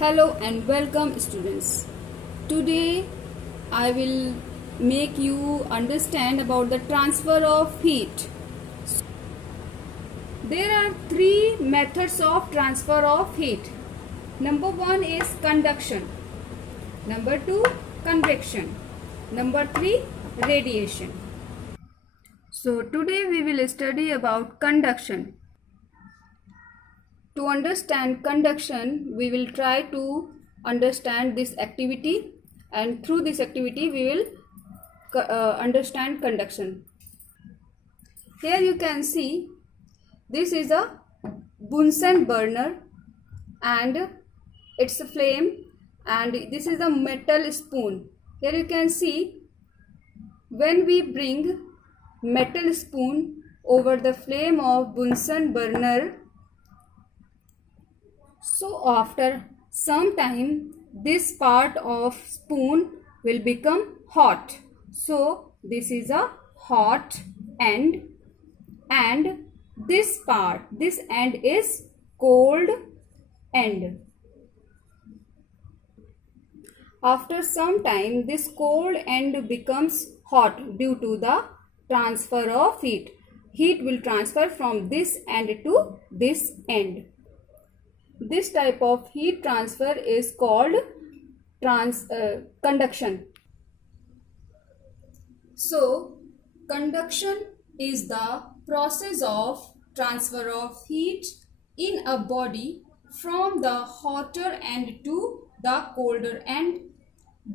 Hello and welcome students. Today I will make you understand about the transfer of heat. There are three methods of transfer of heat. Number one is conduction. Number two, convection. Number three, radiation. So today we will study about conduction. To understand conduction, we will try to understand this activity, and through this activity we will understand conduction. Here you can see this is a Bunsen burner and its a flame, and this is a metal spoon. Here you can see when we bring metal spoon over the flame of Bunsen burner, so after some time this part of spoon will become hot. So this is a hot end, and this part, this end is cold end. After some time this cold end becomes hot due to the transfer of heat. Heat will transfer from this end to this end. This type of heat transfer is called conduction. So, conduction is the process of transfer of heat in a body from the hotter end to the colder end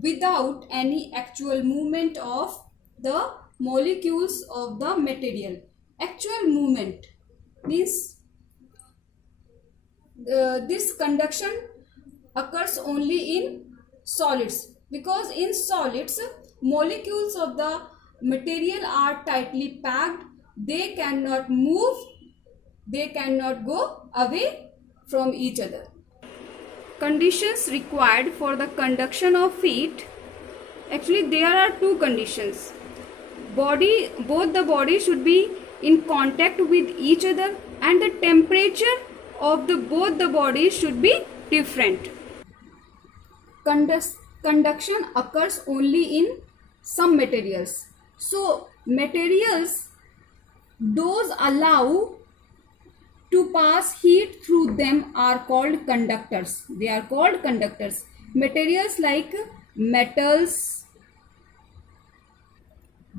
without any actual movement of the molecules of the material. Actual movement means this conduction occurs only in solids, because in solids molecules of the material are tightly packed. They cannot move, they cannot go away from each other. Conditions required for the conduction of heat. Actually there are two conditions. Both the bodies should be in contact with each other, and the temperature of both the bodies should be different. Conduction occurs only in some materials. So materials those allow to pass heat through them are called conductors. They are called conductors. Materials like metals.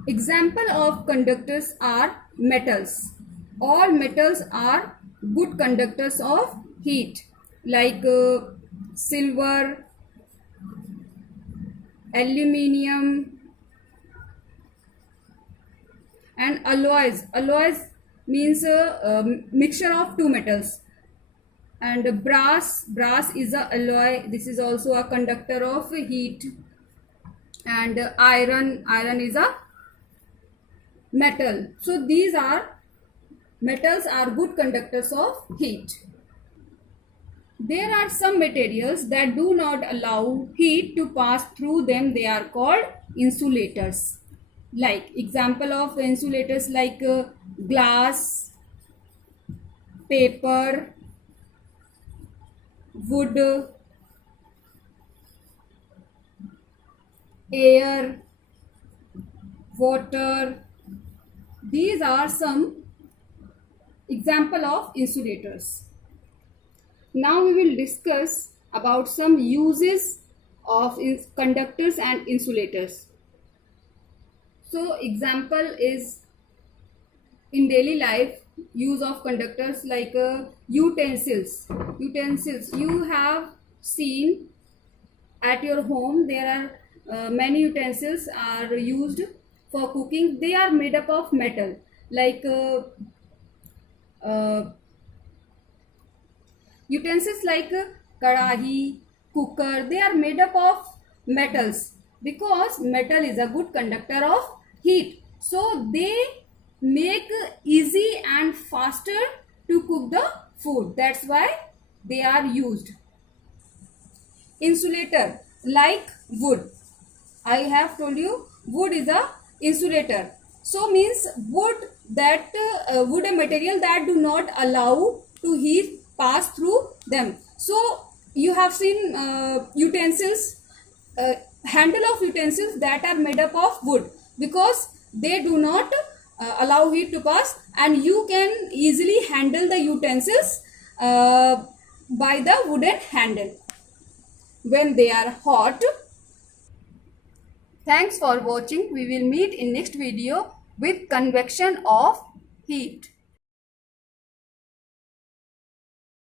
Example of conductors are metals. All metals are good conductors of heat, like silver, aluminium, and alloys. Alloys means a mixture of two metals. And brass is a alloy. This is also a conductor of heat. And iron is a metal. So these are metals are good conductors of heat. There are some materials that do not allow heat to pass through them. They are called insulators. Like example of insulators like glass, paper, wood, air, water. These are some example of insulators. Now we will discuss about some uses of conductors and insulators. So example is in daily life use of conductors like utensils. You have seen at your home there are many utensils are used for cooking. They are made up of metal, like utensils like kadahi, cooker. They are made up of metals, because metal is a good conductor of heat. So they make easy and faster to cook the food. That's why they are used. Insulator like wood. I have told you wood is a insulator. So means wood a material that do not allow to heat pass through them. So you have seen utensils, handle of utensils that are made up of wood, because they do not allow heat to pass, and you can easily handle the utensils by the wooden handle when they are hot. Thanks for watching. We will meet in next video with convection of heat.